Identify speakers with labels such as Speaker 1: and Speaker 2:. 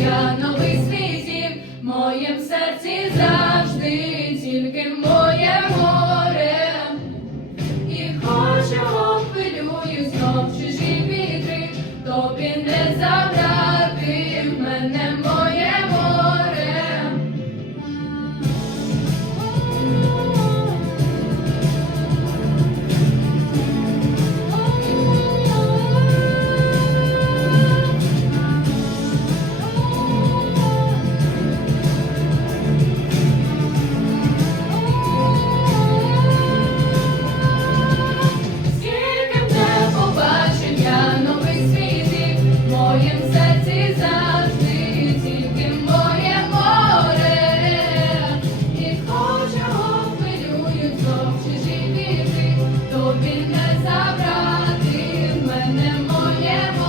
Speaker 1: я новий світів, в моєм серці завжди тільки моє море, і хоч хвилюю знов вітри, тобі не забрати мене моє. не моє.